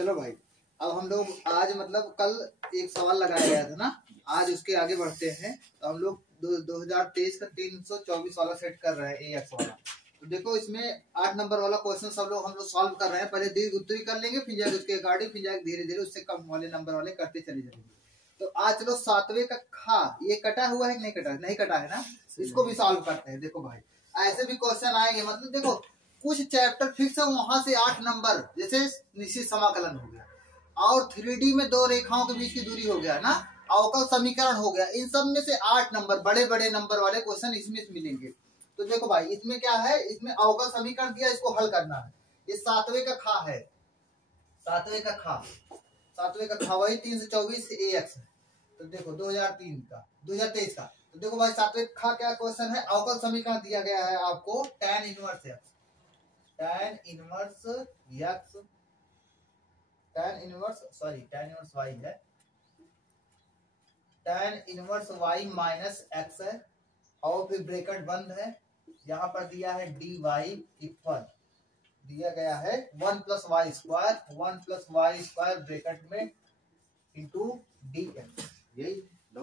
चलो भाई, अब हम लोग आज मतलब कल एक सवाल लगाया गया था ना, आज उसके आगे बढ़ते हैं। तो हम लोग 2023 का 324 वाला सेट कर रहे हैं, AX वाला। तो देखो इसमें 8 नंबर वाला क्वेश्चन सब लोग हम लोग सॉल्व कर रहे हैं। पहले दीर्घ उत्तरी कर लेंगे, फिर जाकर उसके अकॉर्डिंग फिर जाकर धीरे धीरे उससे कम वाले नंबर वाले करते चले जाएंगे। तो आज चलो 7वें का खा, ये कटा हुआ है कि नहीं कटा? नहीं कटा है ना, इसको भी सॉल्व करते हैं। देखो भाई, ऐसे भी क्वेश्चन आएंगे, मतलब देखो कुछ चैप्टर फिक्स है, वहां से 8 नंबर, जैसे निश्चित समाकलन हो गया, और 3D में दो रेखाओं के बीच की दूरी हो गया ना, अवकल समीकरण हो गया। इन सब में से 8 नंबर बड़े बड़े नंबर वाले क्वेश्चन इसमें मिलेंगे। तो देखो भाई, इसमें क्या है, इसमें अवकल समीकरण दिया, इसको हल करना है। ये 7वें का खा है, 7वें का खा वही 324 AX है। तो देखो 2023 का। तो देखो भाई 7वें खा क्या क्वेश्चन है, अवकल समीकरण दिया गया है आपको tan इनवर्स y है, tan inverse y minus x है, और फिर ब्रैकेट बंद है। यहाँ पर दिया है dy इक्वल, दिया गया है 1 प्लस वाई स्क्वायर ब्रैकेट में इंटू dx। यही लो,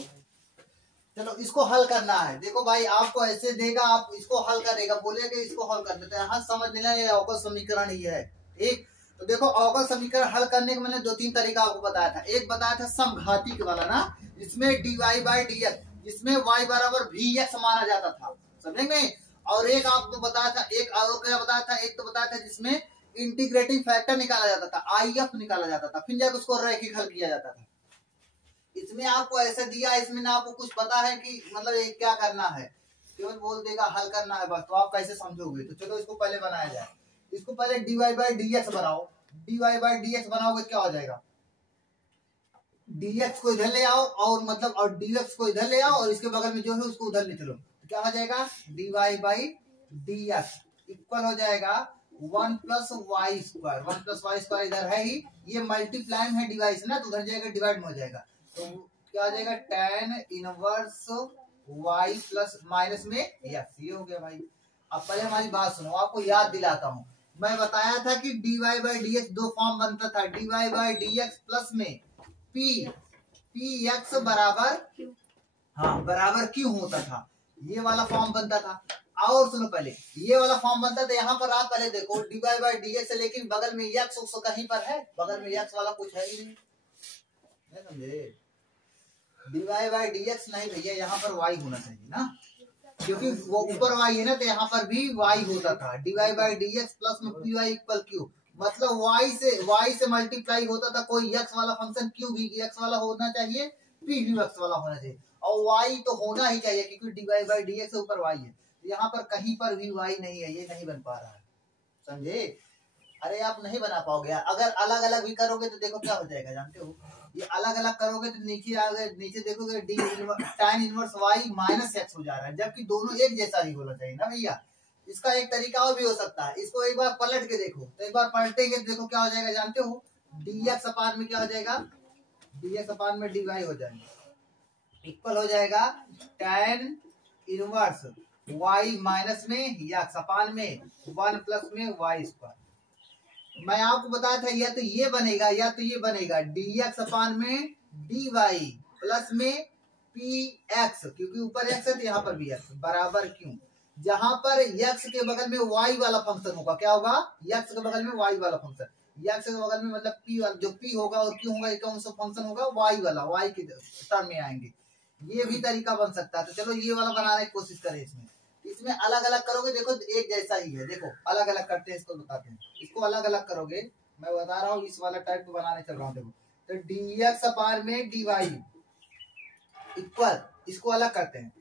चलो इसको हल करना है। देखो भाई, आपको ऐसे देगा, आप इसको हल करेगा, बोलेगा इसको हल कर देते हैं। हाँ, समझ लेना ये अवकल समीकरण ही है, ठीक। तो देखो अवकल समीकरण हल करने का मैंने 2-3 तरीका आपको बताया था। एक बताया था समघातिक वाला ना, जिसमें dy बाई dx, जिसमें y बराबर vx माना जाता था, समझेंगे। और एक आपको बताया था, एक और क्या बताया था, एक तो बताया था जिसमें इंटीग्रेटिंग फैक्टर निकाला जाता था, IF निकाला जाता था, फिर जाकर उसको रैखिक हल किया जाता था। इसमें आपको ऐसे दिया, इसमें ना आपको कुछ पता है कि मतलब ये क्या करना है, केवल बोल देगा हल करना है बस। तो आप कैसे समझोगे? तो चलो इसको पहले बनाया जाए। इसको पहले dy बाई dx बनाओ। dy बाई dx बनाओगे क्या हो जाएगा, dx को इधर ले आओ, और मतलब और dx को इधर ले आओ, और इसके बगल में जो है उसको उधर ले चलो। तो क्या हो जाएगा, dy बाई dx इक्वल हो जाएगा 1 प्लस वाई स्क्वायर इधर है ही, ये मल्टीप्लाई है डिवाइस ना, तो उधर जाएगा डिवाइड में हो जाएगा। तो क्या हो जाएगा, tan inverse y plus minus में x, ये हो गया भाई। अब पहले हमारी बात सुनो, आपको याद दिलाता हूँ। मैं बताया था कि dy बाई dx दो फॉर्म बनता था, dy बाई dx प्लस में px बराबर, हाँ बराबर क्यों होता था, ये वाला फॉर्म बनता था। और सुनो, पहले ये वाला फॉर्म बनता था। यहाँ पर आप पहले देखो dy बाई dx है, लेकिन बगल में x उसको कहीं पर है, बगल में x वाला कुछ है ही नहीं, समझे। dy बाई dx नहीं भैया, यहाँ पर y होना चाहिए ना, क्योंकि वो ऊपर y है ना, तो यहाँ पर भी y होता था। dy बाई dx प्लस में py इक्वल q, मतलब y से मल्टीप्लाई होता था कोई x वाला फंक्शन, q भी x वाला होना चाहिए, p भी x वाला होना चाहिए, और y तो होना ही चाहिए, क्योंकि dy बाई dx से ऊपर y है। यहाँ पर कहीं पर भी y नहीं है, ये नहीं बन पा रहा है, समझे। अरे आप नहीं बना पाओगे। अगर अलग अलग भी करोगे तो देखो क्या हो जाएगा, जानते हो, ये अलग अलग करोगे तो नीचे देखोगे tan inverse y minus x हो जा रहा है, जबकि दोनों एक जैसा ही होना चाहिए ना भैया। इसका एक तरीका और भी हो सकता है, इसको एक बार पलट के देखो। तो एक बार पलटेंगे तो देखो क्या हो जाएगा, जानते हो, dx अपान में क्या हो जाएगा, dx अपान में dy हो जाएगा, इक्वल हो जाएगा tan इनवर्स y माइनस में x अपान में 1 प्लस में y स्क्वायर। मैं आपको बताया था, या तो ये बनेगा या तो ये बनेगा, dx अपान में dy प्लस में px, क्योंकि ऊपर x है तो यहाँ पर भी x बराबर क्यों, जहां पर x के बगल में y वाला फंक्शन होगा, क्या होगा, x के बगल में y वाला फंक्शन, x के बगल में मतलब p वाला, जो p होगा और q होगा, कौन सा फंक्शन होगा, y वाला, y के टर्म में आएंगे। ये भी तरीका बन सकता है। तो चलो ये वाला बनाने की कोशिश करें। इसमें अलग अलग करोगे, देखो एक जैसा ही है, देखो अलग अलग करते हैं, इसको बताते हैं। इसको अलग अलग करोगे, मैं बता रहा हूँ, इस वाला टाइप को बनाने चल रहा हूँ। देखो, तो dx अपान में dy इक्वल, इसको अलग करते हैं,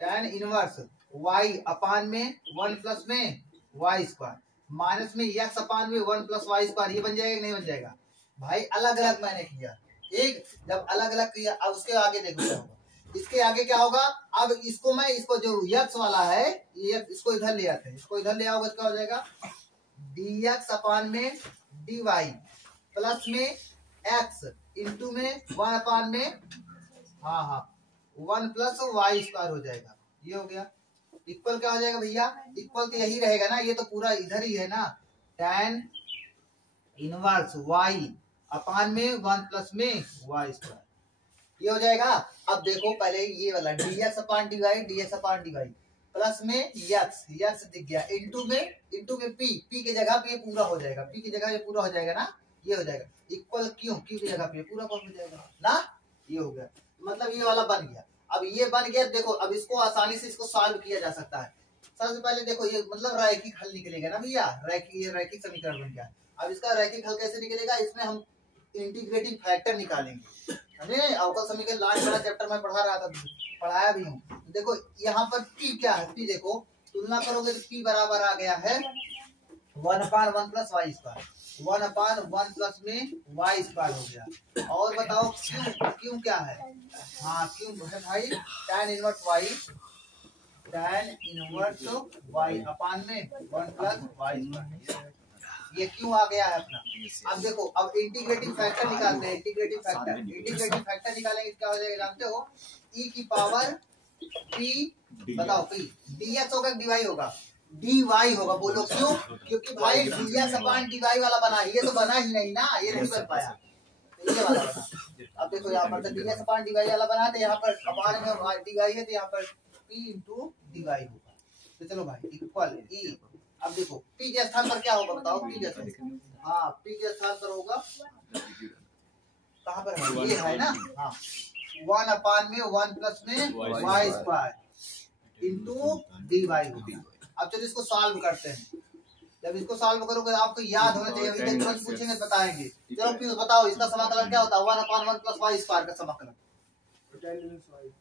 tan इनवर्स y अपान में 1 प्लस में y स्क्वायर माइनस में x अपान में 1 प्लस y स्क्वायर। ये बन जाएगा कि नहीं बन जाएगा भाई? अलग अलग मैंने किया, एक जब अलग अलग किया, अब उसके आगे देखो क्या होगा, इसके आगे क्या होगा। अब इसको जो x वाला है, ये इसको इधर ले आते हैं, इसको इधर ले आओगे क्या हो जाएगा, dx अपान में dy प्लस में x इंटू में 1 अपान में 1 प्लस y स्क्वायर हो जाएगा। ये हो गया, इक्वल क्या हो जाएगा भैया, इक्वल तो यही रहेगा ना, ये तो पूरा इधर ही है ना, tan इनवर्स वाई अपान में 1 प्लस में वाई स्क्वायर, ये हो जाएगा। अब देखो पहले ये वाला dx अपान dy प्लस में यक्स दिख गया, इंटू में p की जगह पे ये पूरा हो जाएगा, p की जगह ये पूरा हो जाएगा ना, ये हो जाएगा इक्वल क्यों q की जगह पे पूरा हो जाएगा ना, ये हो गया। मतलब ये वाला बन गया। अब ये बन गया, देखो अब इसको आसानी से इसको सॉल्व किया जा सकता है। सबसे पहले देखो ये मतलब रैखिक हल निकलेगा ना भैया, रैखिक समीकरण बन गया। अब इसका रैखिक हल कैसे निकलेगा, इसमें हम इंटीग्रेटिंग फैक्टर निकालेंगे। अरे अवकल समीकरण लास्ट वाला चैप्टर में पढ़ाया भी हूँ। तो देखो यहाँ पर p क्या है, p देखो तुलना करोगे तो p बराबर आ गया है 1/1 प्लस वाई स्क्वायर, 1/1 प्लस में वाई स्क्वायर हो गया। और बताओ क्यों क्या है, हाँ क्यों है भाई, tan इनवर्स वाई अपान में 1 प्लस वाई स्क्वायर, ये क्यों आ गया है अपना। अब देखो अब इंटीग्रेटिंग फैक्टर निकालते हैं, इंटीग्रेटिंग फैक्टर निकालेंगे क्या हो जाएगा जानते हो, e की पावर p, बताओ p dx होगा dy होगा, dy होगा, बोलो क्यों, क्योंकि भाई dx अपान dy वाला बना, ये तो बना ही नहीं ना, ये नहीं बन पाया, ये वाला बना। अब देखो यहाँ पर dx अपान dy वाला बना, तो यहाँ पर अपान में dy है, तो यहाँ पर p इंटू dy होगा। तो चलो भाई इक्वल e, अब देखो p के स्थान पर क्या होगा बताओ, p के स्थान, हाँ p के स्थान पर होगा, कहाँ पर है ये है ना, हाँ 1/1 प्लस में वाई स्क्वायर इंटू dy होगा। अब चलो इसको सॉल्व करते हैं, जब इसको सॉल्व करोगे आपको याद होना चाहिए, अभी तुरंत पूछेंगे बताएंगे। चलो प्लीज बताओ इसका समाकलन क्या होता है, 1/1 प्लस वाई स्क्वायर का समाकलन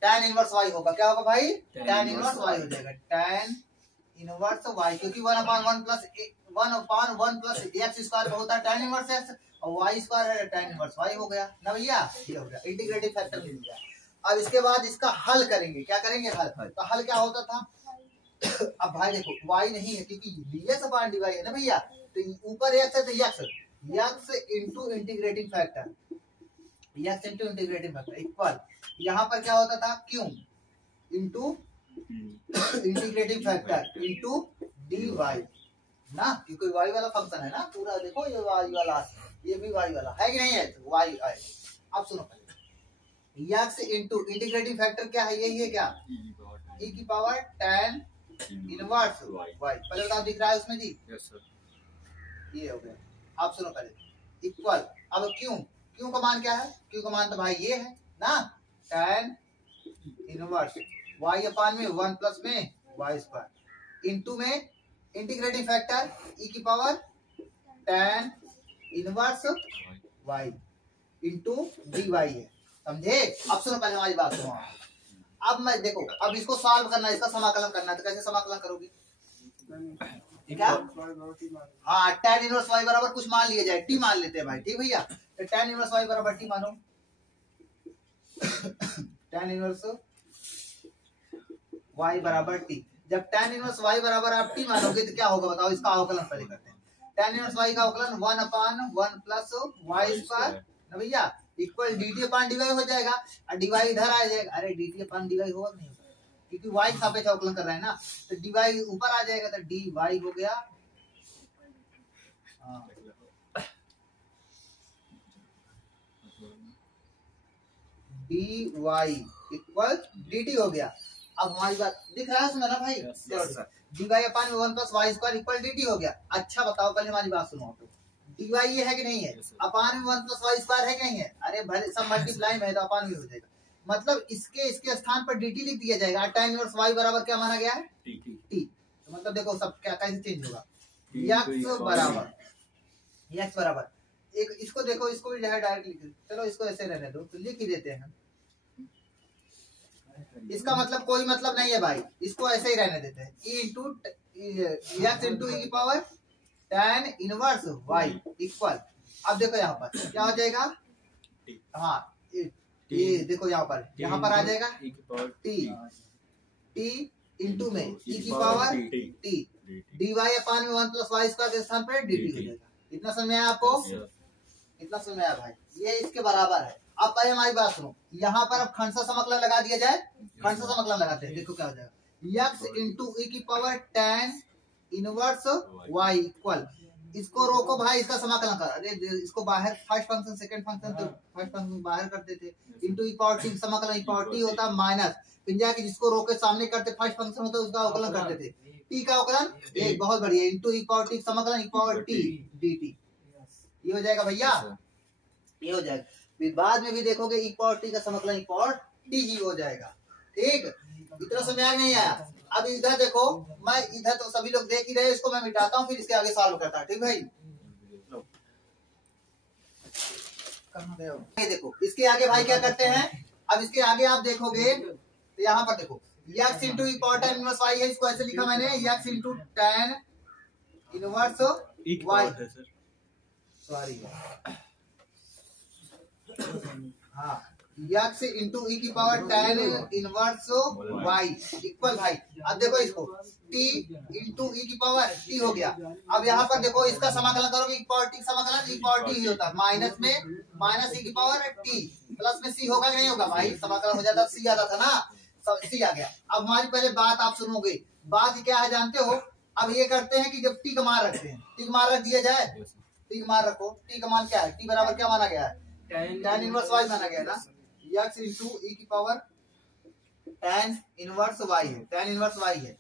tan इनवर्स y होगा, क्या होगा भाई, tan इनवर्स y हो जाएगा, tan इनवर्स y, क्योंकि 1/1 प्लस x स्क्वायर होता है tan इनवर्स x, और y स्क्वायर है tan इनवर्स y हो गया ना भैया, ये हो गया इंटीग्रेटिव फैक्टर मिल गया। अब इसके बाद इसका हल करेंगे, क्या करेंगे हल, तो हल क्या होता था अब भाई देखो y नहीं है क्योंकि dx अपान dy है ना भैया, तो ऊपर x है तो x into integrating factor, x into integrating factor equal, यहाँ पर क्या होता था q into integrating factor into dy ना, क्योंकि y वाला फंक्शन है ना पूरा, देखो ये y वाला, ये भी y वाला है कि नहीं है, तो y है। अब सुनो पहले x इंटू इंटीग्रेटिंग फैक्टर क्या है, यही है क्या, e की पावर tan इनवर्स y, पहले बताओ दिख रहा है उसमें जी, ये हो गया। अब सुनो पहले इक्वल, अब क्यों का मान क्या है, क्यों का मान तो भाई ये है ना, tan इनवर्स y अपान में 1 प्लस में वाई स्क्वायर इंटू में इंटीग्रेटिंग फैक्टर e की power tan inverse y into dy है, समझे। अब सुनो पहले हमारी बात सुनो, अब मैं देखो अब इसको सॉल्व करना है, इसका समाकलन करना है, तो कैसे समाकलन करोगे, ठीक है, हाँ tan इनवर्स y बराबर कुछ मान लिया जाए, t मान लेते हैं भाई, ठीक भैया, तो tan इनवर्स y बराबर t मानो, tan इनवर्स y बराबर t, जब tan इनवर्स y बराबर आप t मानोगे तो क्या होगा बताओ, इसका अवकलन पहले करते हैं, tan इनवर्स y का अवकलन 1/1 प्लस वाई स्क्वायर ना भैया इक्वल dt अपान dy हो जाएगा, और dy इधर आ जाएगा, अरे dt अपान dy होगा नहीं होगा, क्योंकि y के सापेक्ष अवकलन कर रहे हैं ना, तो dy ऊपर आ जाएगा, तो dy हो गया, dy इक्वल dt हो गया। अब हमारी बात दिख रहा है उसमें ना भाई, dy upon 1 plus y square equal dt हो गया। अच्छा बताओ पहले हमारी बात सुनो, तो dy ये है कि नहीं है, अपान में 1 प्लस वाई स्क्वायर है कि नहीं है, अरे भले सब मल्टीप्लाई में है तो अपान भी हो जाएगा, मतलब इसके स्थान पर dt लिख दिया जाएगा, tan इनवर्स y बराबर क्या माना गया है t, तो मतलब देखो सब क्या कैसे चेंज होगा, x बराबर एक, इसको देखो इसको भी डायरेक्ट लिख, चलो इसको ऐसे रहने दो, तो लिख ही देते हैं, इसका मतलब कोई मतलब नहीं है भाई, इसको ऐसे ही रहने देते हैं, e into x into e की power tan inverse y equal, अब देखो यहाँ पर क्या हो जाएगा, हाँ ये देखो यहाँ पर आ जाएगा t इंटू में e की पावर t, dy अपान में 1 प्लस वाई स्क्वायर के स्थान पर dt हो जाएगा। इतना समझ में आया आपको, इतना समझ में आया भाई, ये इसके बराबर है। अब पहले हमारी बात सुनो, यहाँ पर अब खंडसा समाकलन लगा दिया जाए, खंडसा समाकलन लगाते हैं, देखो क्या हो जाएगा, x इंटू e की power tan inverse y equal इसको रोको भाई, इसका समाकलन कर। अरे इसको बाहर फर्स्ट फंक्शन सेकंड फंक्शन तो फर्स्ट फंक्शन बाहर करते थे, इंटू ई पावर टी समाकलन, ई पावर टी होता माइनस, फिर जाके जिसको रोके सामने करते फर्स्ट फंक्शन होता उसका अवकलन करते थे, टी का अवकलन एक, बहुत बढ़िया, इंटू ई पावर टी समाकलन, ई पावर टी डी टी, ये हो जाएगा भैया, ये हो जाएगा। फिर बाद में भी देखोगे ई पावर टी का समाकलन ई पावर टी ही हो जाएगा। ठीक, इतना समझ आ नहीं आया? अब इधर देखो, मैं इधर तो सभी लोग देख ही रहे, इसको मैं मिटाता हूँ, फिर इसके आगे सॉल्व करता हूँ। ठीक भाई, ये देखो इसके आगे भाई क्या करते हैं, अब इसके आगे आप देखोगे तो यहाँ पर देखो x इंटू ई पावर tan इनवर्स y है, इसको ऐसे लिखा मैंने x into tan inverse y, sorry हाँ, x इंटू ई की power tan inverse y equal भाई, अब देखो इसको t इंटू ई की पावर t हो गया। अब यहाँ पर देखो इसका समाकलन करोगे, ई पावर t समाकलन ई पावर t ही होता है, माइनस में माइनस ई की पावर t, प्लस में c होगा कि नहीं होगा भाई, समाकलन हो जाता, c आता था ना, c आ गया। अब हमारी पहले बात आप सुनोगे, बात क्या है जानते हो? अब ये करते हैं कि जब t का मान रखते हैं, t का मान रख दिया जाए, t का मान रखो, t का मान क्या है, t बराबर क्या माना गया है, tan इनवर्स y माना गया ना, x इंटू ई की पावर tan इनवर्स y है, tan इनवर्स y है।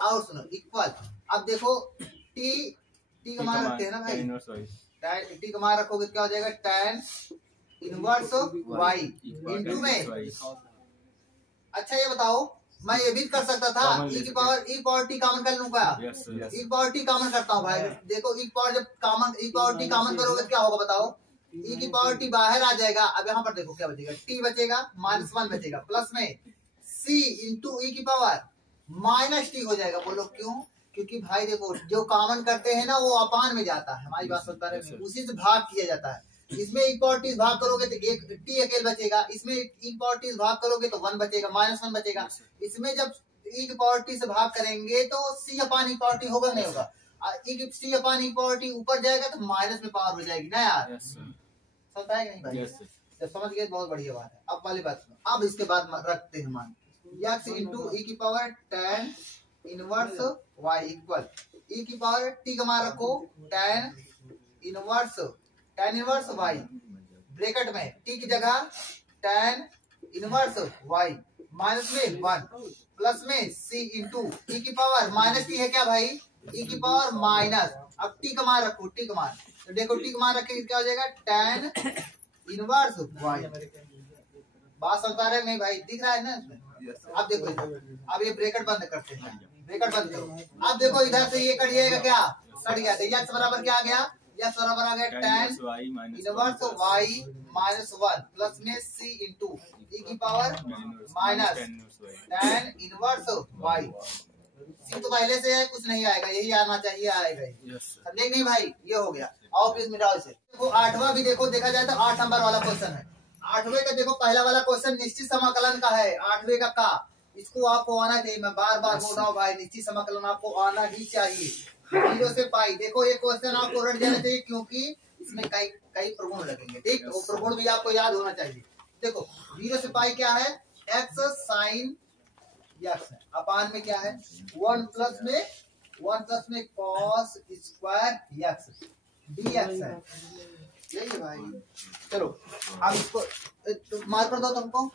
और सुनो इक्वल, अब देखो t का मान रखते हैं ना भाई, t का मान रखोगे क्या हो जाएगा, tan इनवर्स y इंटू में, अच्छा ये बताओ, मैं ये भी कर सकता था ई पावर टी कॉमन कर लूंगा, ई पावर टी कॉमन करता हूँ भाई, देखो ई पावर जब कॉमन ई पावर टी कॉमन करोगे क्या होगा बताओ, ई की पावर टी बाहर आ जाएगा। अब यहाँ पर देखो क्या बचेगा, टी बचेगा, -1 बचेगा, प्लस में सी इंटू ई की पावर माइनस टी हो जाएगा। बोलो क्यों? क्योंकि भाई देखो जो कॉमन करते हैं ना वो अपान में जाता है, हमारी बात सुनता रहे, उसी से भाग किया जाता है। इसमें ई पावर टी भाग करोगे तो एक टी अकेले बचेगा, इसमें ई पावर टी भाग करोगे तो 1 बचेगा, -1 बचेगा। इसमें जब ई की पावर टी से भाग करेंगे तो सी अपान ई पावर टी होगा नहीं होगा, सी अपान ई पावर टी ऊपर जाएगा तो माइनस में पावर हो जाएगी ना यार, समझता है नहीं भाई? जब समझ गए बहुत बढ़िया बात है। अब वाली बात सुनो, अब इसके बाद रखते हैं मान x इंटू ई की power tan inverse y equal e की पावर t का मान रखो tan इनवर्स y, ब्रैकेट में t की जगह tan इनवर्स y माइनस में 1 प्लस में c इंटू ई की पावर माइनस t है क्या भाई, ई की पावर माइनस, अब t का मान रखो, t का मान, तो देखो t का मान रखेंगे क्या हो जाएगा, tan इनवर्स y। बात समझ पा रहे नहीं भाई, दिख रहा है ना इसमें? अब देखो अब ये ब्रैकेट बंद करते हैं, ब्रैकेट बंद करो। अब देखो इधर से ये कट जाएगा, क्या कट गया, तो x बराबर क्या आ गया, x बराबर आ गया tan inverse y minus 1 plus में c इंटू ई की power minus tan inverse y। सी तो पहले से है, कुछ नहीं आएगा, यही आना चाहिए, आएगा ही, समझे नहीं भाई? ये हो गया। और प्लीज मिटाओ इसे। देखो 8वां भी देखो, देखा जाए तो 8 नंबर वाला क्वेश्चन है। 8वें का देखो पहला वाला क्वेश्चन निश्चित समाकलन का है, 8वें का इसको आपको आना चाहिए, मैं बार बार बोल रहा हूँ भाई, निश्चित समाकलन आपको आना ही चाहिए, 0 से पाई। देखो ये क्वेश्चन आपको रट जाना चाहिए क्योंकि इसमें कई प्रगुण लगेंगे, ठीक, वो प्रगुण भी आपको याद होना चाहिए। देखो 0 से पाई क्या है, x साइन x है, अपान में क्या है 1 प्लस में cos स्क्वायर x dx है, यही भाई। चलो अब इसको मार्क कर दो तुमको,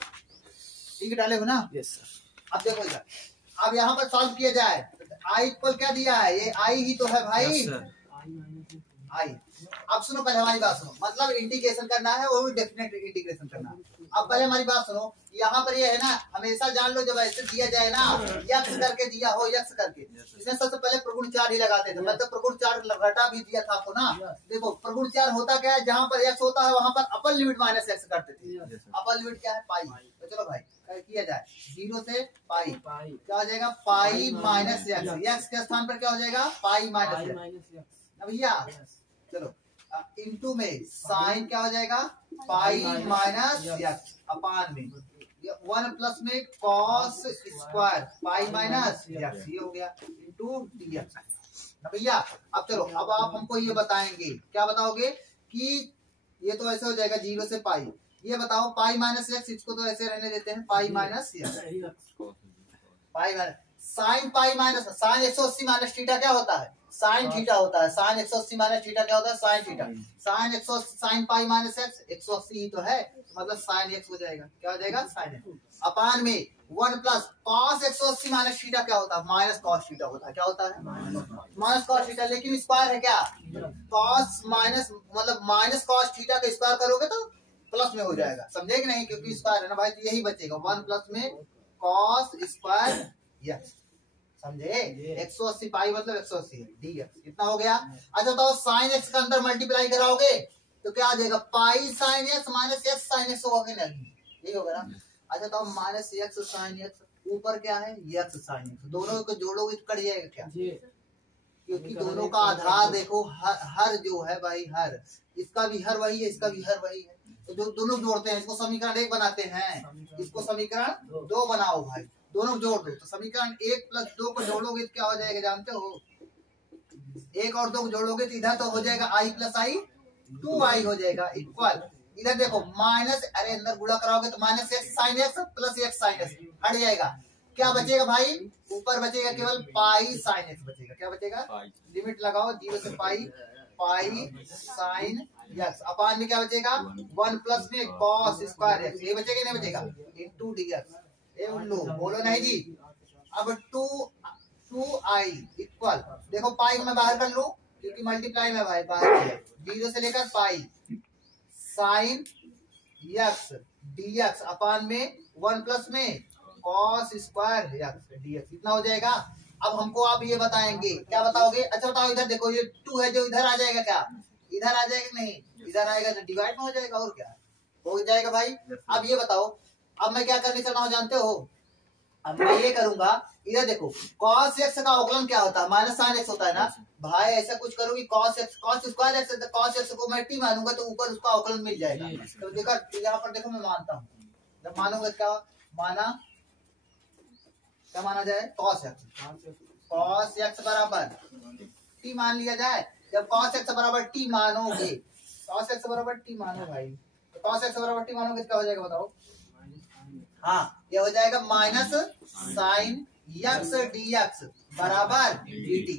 ठीक डाले हो ना? Yes sir. अब देखो इधर, अब यहाँ पर सॉल्व किया जाए, i इक्वल क्या दिया है, ये i ही तो है भाई, i। अब सुनो पहले हमारी बात सुनो, मतलब इंटीग्रेशन करना है, वो भी डेफिनेट इंटीग्रेशन करना है। अब पहले हमारी बात सुनो, यहाँ पर ये है ना, हमेशा जान लो जब ऐसे दिया जाए ना, यक्स करके दिया हो, यक्स करके, इसमें सबसे पहले प्रगुण 4 ही लगाते थे, मतलब प्रगुण 4 रटा भी दिया था आपको ना। देखो प्रगुण 4 होता क्या है, जहाँ पर x होता है वहां पर अपर लिमिट माइनस x करते थे, अपर लिमिट क्या है पाई। तो चलो भाई किया जाए, 0 से पाई क्या हो जाएगा, पाई माइनस x के स्थान पर क्या हो जाएगा, पाई माइनस x भैया। चलो इंटू में साइन क्या हो जाएगा, पाई माइनस x अपान में 1 प्लस में cos square pi minus x, ये हो गया इंटू dx भैया। अब चलो अब आप हमको ये बताएंगे, क्या बताओगे कि ये तो ऐसे हो जाएगा 0 से पाई, ये बताओ पाई माइनस x, इसको तो ऐसे रहने देते हैं, pi minus x, pi minus sine pi minus sine 180 minus theta क्या होता है, साइन थीटा होता है, साइन 180 माइनस थीटा क्या होता है, sine theta. Sine 180 sine pi minus x, 180 ही तो है, मतलब साइन एक्स हो जाएगा। क्या हो जाएगा, साइन एक्स। अपान में 1 प्लस कॉस 180 माइनस थीटा क्या होता है, माइनस कॉस थीटा होता है। क्या होता है, माइनस कॉस थीटा। लेकिन स्क्वायर है क्या, कॉस माइनस मतलब माइनस कॉस थीटा का स्क्वायर करोगे तो प्लस में हो जाएगा, समझे कि नहीं, क्योंकि स्क्वायर है ना भाई, तो यही बचेगा 1 प्लस में कॉस स्क्वायर एक्स, समझे। 180 पाई मतलब 180 है, डीएक्स कितना हो गया। अच्छा बताओ, साइन एक्स का अंदर मल्टीप्लाई कराओगे तो क्या आ जाएगा, pi sine x minus x sine x होगा कि नहीं, यही होगा ना। अच्छा तो माइनस एक्स साइन एक्स, ऊपर क्या है, एक्स साइन एक्स, दोनों को जोड़ोगे तो कट जाएगा क्या, क्योंकि दोनों का आधार देखो हर जो है भाई, हर इसका भी हर वही है, इसका भी हर वही है, तो जो दोनों जोड़ते हैं इसको समीकरण 1 बनाते हैं, इसको समीकरण 2 बनाओ भाई, दोनों जोड़ दो। तो समीकरण 1 प्लस 2 को जोड़ोगे तो क्या हो जाएगा, जानते हो, 1 और 2 को जोड़ोगे तो इधर तो हो जाएगा i प्लस आई, 2i हो जाएगा इक्वल, इधर देखो माइनस, अरे अंदर गुणा कराओगे तो minus x sine x plus x sine x हट जाएगा, क्या बचेगा भाई, ऊपर बचेगा केवल पाई साइन एक्स बचेगा। क्या बचेगा, लिमिट लगाओ 0 से पाई, पाई साइन एक्स, अपान में क्या बचेगा 1 प्लस में कॉस स्क्वायर एक्स, ये बचेगा नहीं बचेगा, इनटू डीएक्स। ए उल्लू बोलो नहीं जी। अब 2i इक्वल, देखो पाई को मैं बाहर कर लूं क्योंकि मल्टीप्लाई में भाई बाहर है, 0 से लेकर पाई साइन एक्स डीएक्स अपान में 1 प्लस में कॉस स्क्वायर एक्स डीएक्स, कितना हो जाएगा। अब हमको आप ये बताएंगे, क्या बताओगे, अच्छा बताओ, इधर देखो ये 2 है जो इधर आ जाएगा, क्या इधर आ जाएगा, नहीं इधर आएगा तो डिवाइड में हो जाएगा, और क्या हो जाएगा भाई। अब ये बताओ, अब मैं क्या करने चल रहा हूँ जानते हो, अब मैं ये करूंगा, इधर देखो cos x का अवकलन क्या होता है, माइनस साइन x होता है ना भाई, ऐसा कुछ करोगी cos x cos square x, cos x को मैं t मानूंगा तो ऊपर उसका अवकलन मिल जाएगा। तो देखो यहाँ पर देखो मैं मानता हूँ, जब मानूंगा क्या माना, क्या माना जाए, cos x बराबर t मान लिया जाए। जब cos x बराबर t मानोगे, cos x बराबर t मानो भाई, तो cos x बराबर t मानोगे क्या हो जाएगा बताओ, हाँ ये हो जाएगा माइनस साइन एक्स डीएक्स बराबर dt।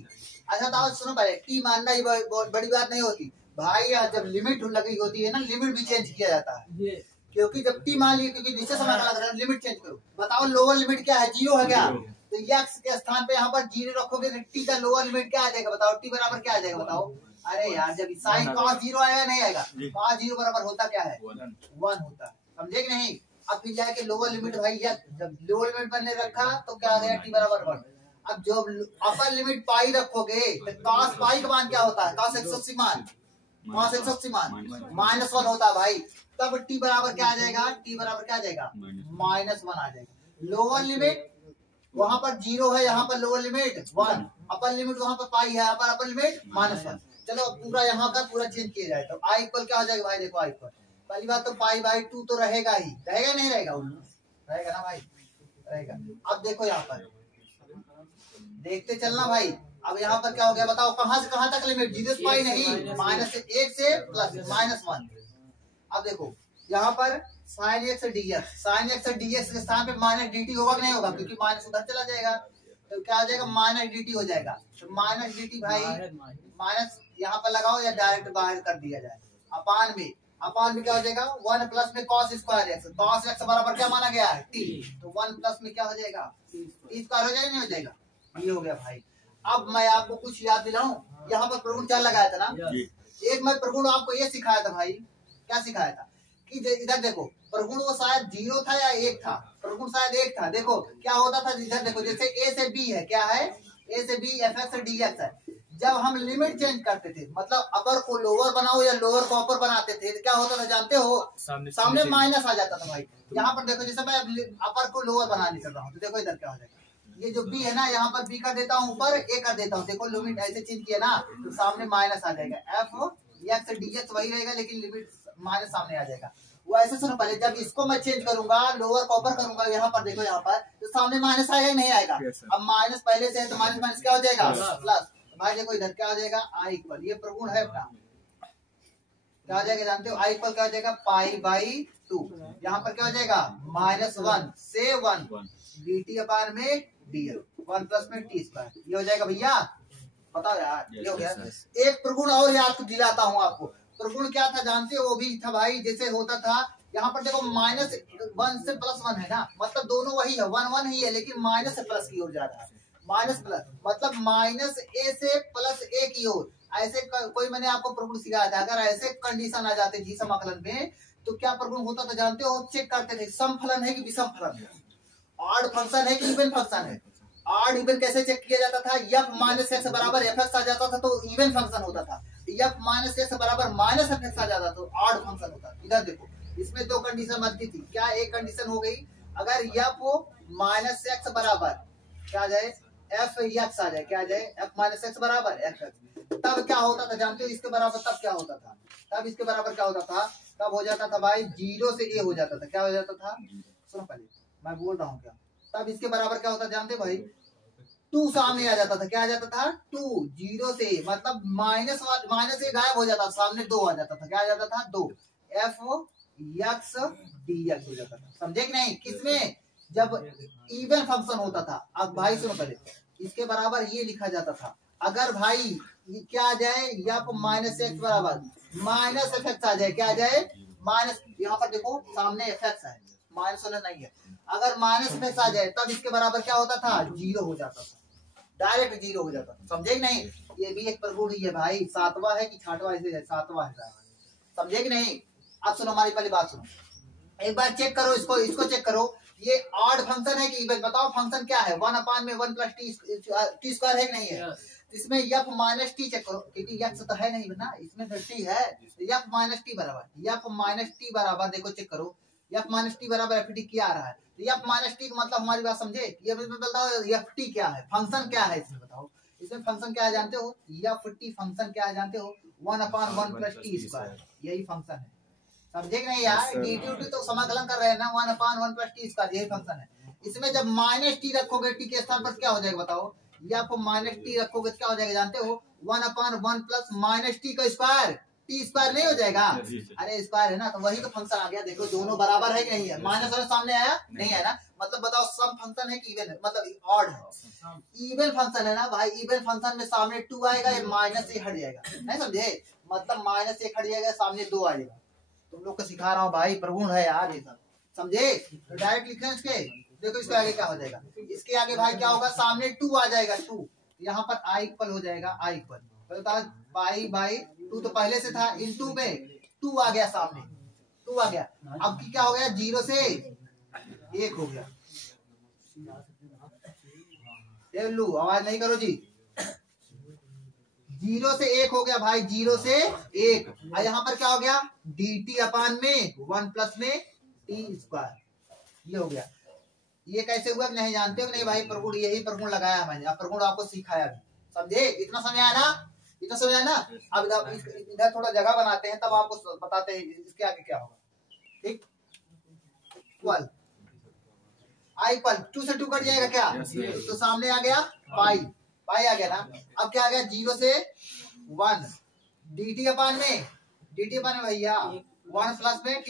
अच्छा तो सुनो पहले, टी मानना ही बहुत बड़ी बात नहीं होती भाई, जब लिमिट लगी होती है ना, लिमिट भी चेंज किया जाता है, क्योंकि जब टी मान लिया, क्योंकि जिससे समय लग रहा है लिमिट चेंज करो। बताओ लोअर लिमिट क्या है, 0 है क्या, तो एक्स के स्थान पे यहाँ पर 0 रखोगे तो टी का लोअर लिमिट क्या आ जाएगा बताओ, टी बराबर क्या आ जाएगा बताओ। अरे यार जब साइन cos 0 आएगा नहीं आएगा, cos 0 बराबर होता क्या है, 1 होता है, समझे कि नहीं। अब फिर जाके लोअर लिमिट भाई, जब लोअर लिमिट बनने रखा तो क्या आ गया, टी बराबर 1। अब जो अपर लिमिट पाई रखोगे तो cos पाई का मान क्या होता है, cos 180 मान, cos 180 मान माइनस 1 होता है भाई, तब टी बराबर क्या आ जाएगा, टी बराबर क्या आ जाएगा, माइनस 1 आ जाएगा। लोअर लिमिट वहां पर 0 है, यहाँ पर लोअर लिमिट 1, अपर लिमिट वहां पर पाई है, यहाँ पर अपर लिमिट माइनस 1। चलो पूरा यहाँ का पूरा चेंज किया जाए तो आई इक्वल क्या हो जाएगा भाई, देखो आई इक्वल, पहली बात तो पाई बाई 2 तो रहेगा ही, रहेगा नहीं रहेगा, रहेगा ना भाई, रहेगा। अब देखो यहाँ पर देखते चलना भाई, अब यहाँ पर क्या हो गया बताओ, कहां से कहां तक लिमिट, 0 से पाई नहीं, माइनस 1 से प्लस माइनस 1। अब देखो यहाँ पर sine x dx, sine x dx के स्थान पे माइनस dt होगा कि नहीं होगा, क्योंकि माइनस उधर चला जाएगा तो क्या आ जाएगा, माइनस dt हो जाएगा। तो माइनस dt भाई, माइनस यहाँ पर लगाओ या डायरेक्ट बाहर कर दिया जाए, अपान में, अपान में क्या हो जाएगा 1 प्लस में cos square x, cos x बराबर क्या माना गया है t, तो 1 प्लस में क्या हो जाएगा, t स्क्वायर हो जाएगा नहीं हो जाएगा, ये हो गया भाई। अब मैं आपको कुछ याद दिलाऊं, यहाँ पर प्रगुण क्या लगाया था ना, एक मैं प्रगुण आपको ये सिखाया था भाई, क्या सिखाया था कि इधर देखो प्रगुण वो शायद 0 था या 1 था, प्रगुण शायद 1 था। देखो क्या होता था, इधर देखो जैसे a से b है, क्या है a से b एफ एक्स dx है, जब हम लिमिट चेंज करते थे, मतलब अपर को लोअर बनाओ या लोअर को अपर बनाते थे, तो क्या होता था जानते हो, सामने माइनस आ जाता था भाई। यहाँ पर देखो जैसे मैं अपर को लोअर बनाने चल रहा हूँ, तो देखो इधर क्या हो जाएगा, ये जो b है ना, यहाँ पर b कर देता हूँ ऊपर, a कर देता हूँ, देखो लिमिट ऐसे चेंज किया ना तो सामने माइनस आ जाएगा, एफ एक्स डीएक्स वही रहेगा लेकिन लिमिट माइनस सामने आ जाएगा। वो ऐसे सुनो पहले, जब इसको मैं चेंज करूंगा, लोअर को अपर करूंगा, यहाँ पर देखो यहाँ पर तो सामने माइनस आएगा नहीं आएगा, अब माइनस पहले से है तो माइनस माइनस क्या हो जाएगा प्लस, भाई देखो इधर क्या हो जाएगा आई इक्वल, ये प्रगुण है अपना, क्या हो जाएगा जानते हो, आई इक्वल क्या हो जाएगा पाई बाई 2, यहाँ पर क्या हो जाएगा -1 से 1 dt अपान में dl, 1 प्लस में t स्क्वायर, ये हो जाएगा भैया। बताओ यार, ये हो गया। एक प्रगुण और याद दिलाता हूँ आपको। प्रगुण क्या था जानते हो? वो भी था भाई, जैसे होता था यहाँ पर देखो -1 से +1 है ना, मतलब दोनों वही है, 1 1 ही है, लेकिन माइनस से प्लस की ओर जा रहा है। माइनस प्लस मतलब -a से +a की ओर। ऐसे कोई मैंने आपको प्रगुण सिखाया था। अगर ऐसे कंडीशन आ जाते जी समाकलन में तो क्या प्रगुण होता था जानते हो? चेक करते थे सम फलन है कि विषम फलन है, ऑड फंक्शन है कि इवन फंक्शन है। ऑड इवन कैसे चेक किया जाता था? f - x बराबर fx आ जाता था तो इवन फंक्शन होता था। f - x बराबर -fx आ जाता तो ऑड फंक्शन होता था। इधर देखो, इसमें दो कंडीशन बनती थी। क्या एक कंडीशन हो गई, अगर f - x बराबर क्या आ जाए, f(x) आ जाए, क्या आ जाए, f - x बराबर fx, तब क्या होता था जानते हो? इसके बराबर तब क्या होता था? तब इसके बराबर क्या होता था? तब हो जाता था भाई 0 से a हो जाता था। क्या हो जाता था? सुनो पहले, मैं बोल रहा हूँ क्या। तब इसके बराबर क्या होता था जानते भाई? 2 सामने आ जाता था। क्या आ जाता था? 2 0 से मतलब माइनस से गायब हो जाता, सामने 2 आ जाता था। क्या आ जाता था? 2 f(x) dx हो जाता था। समझे कि नहीं? किसमें? जब इवन फंक्शन होता था। अब भाई सुनो पहले, इसके बराबर ये लिखा जाता था। अगर भाई ये क्या आ जाए, f(x) बराबर -fx आ जाए, क्या आ जाए, माइनस, यहाँ पर देखो सामने fx है, माइनस वाला नहीं है। अगर -fx आ जाए तब इसके बराबर क्या होता था? 0 हो जाता था, डायरेक्ट 0 हो जाता था। समझे कि नहीं? ये भी एक प्रगुण ही है भाई। 7वां है कि 6वां है? 7वां है। समझे कि नहीं? अब सुनो, हमारी पहली बात सुनो, एक बार चेक करो इसको चेक करो। ये ऑड फंक्शन है कि इवन? बताओ फंक्शन क्या है? 1/(1 + t² है कि नहीं है? इसमें f - t चेक करो, क्योंकि x तो है नहीं ना, इसमें तो t है। f - t बराबर देखो, चेक करो, f - t बराबर ft क्या आ रहा है? तो f - t का मतलब हमारी बात समझे? ये बताओ ft क्या है, फंक्शन क्या है इसमें? बताओ इसमें फंक्शन क्या है जानते हो? ft फंक्शन क्या है जानते हो? 1/(1 + t², यही फंक्शन है। समझे कि नहीं यार? dt तो समाकलन कर रहे हैं ना, 1/(1 + t², यही फंक्शन है। इसमें जब -t रखोगे t के स्थान पर क्या हो जाएगा बताओ? या आप -t रखोगे तो क्या हो जाएगा जानते हो? 1/(1 + -t², t² नहीं हो जाएगा? अरे स्क्वायर है ना, तो वही तो फंक्शन आ गया। देखो दोनों बराबर है कि नहीं है? माइनस वाला सामने आया नहीं है ना, मतलब बताओ सब फंक्शन है कि इवन है, मतलब ऑड है। इवन फंक्शन है ना भाई, इवन फंक्शन में सामने 2 आएगा, ये माइनस से हट जाएगा, नहीं समझे? मतलब माइनस से हट जाएगा, सामने 2 आ जाएगा। तुम लोग को सिखा रहा हूँ भाई, प्रगुण है यार ये सब, समझे? डायरेक्ट लिखे इसके, देखो इसके आगे क्या हो जाएगा। इसके आगे भाई क्या होगा? सामने 2 आ जाएगा, 2 यहाँ पर i इक्वल हो जाएगा, i इक्वल π/2 तो पहले से था, इन 2 में 2 आ गया, सामने 2 आ गया। अब क्या हो गया? 0 से 1 हो गया। लू आवाज नहीं करो जी। 0 से 1 हो गया भाई, 0 से 1। यहाँ पर क्या हो गया? dt/1 + में t², ये हो गया। ये कैसे हुआ नहीं जानते हो नहीं भाई? प्रगुण, यही प्रगुण लगाया मैंने, अब प्रगुण आपको सिखाया भी। समझे? इतना समझ आया ना? इतना समझ आया ना? अब इधर थोड़ा जगह बनाते हैं, तब आपको बताते हैं इसके आगे क्या होगा। ठीक, इक्वल i इक्वल 2 से 2 कट जाएगा क्या? तो सामने आ गया पाई आ गया ना। अब क्या आ गया? 0 से 1 dt/में भैया 1 + में t²।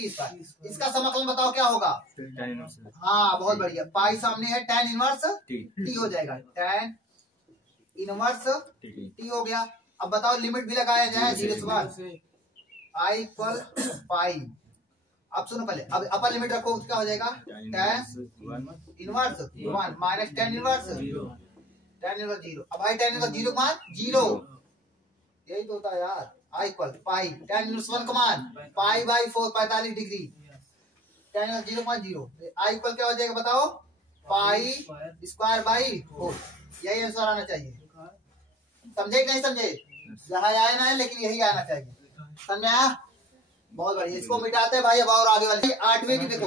इसका समाकलन बताओ क्या होगा? हाँ बहुत बढ़िया, पाई सामने है, tan इनवर्स t हो जाएगा, tan इनवर्स t हो गया। अब बताओ लिमिट भी लगाया जाए 0 से 1, i इक्वल पाई। अब सुनो पहले, अब अपर लिमिट रखो, क्या हो जाएगा? tan inverse 1 minus tan inverse 0। अब भाई tan इनवर्स 0 मान 0, यही तो होता है यार। i equal pi, tan inverse 1 का मान π/4 45 डिग्री, tan इनवर्स 0 मान 0। i इक्वल क्या हो जाएगा बताओ? π²/4, यही आंसर आना चाहिए। समझे कि नहीं समझे? जहाँ आया ना है, लेकिन यही आना चाहिए। समझ आया? बहुत बढ़िया। इसको मिटाते हैं भाई। अब और आगे वाले 8वें की देखो,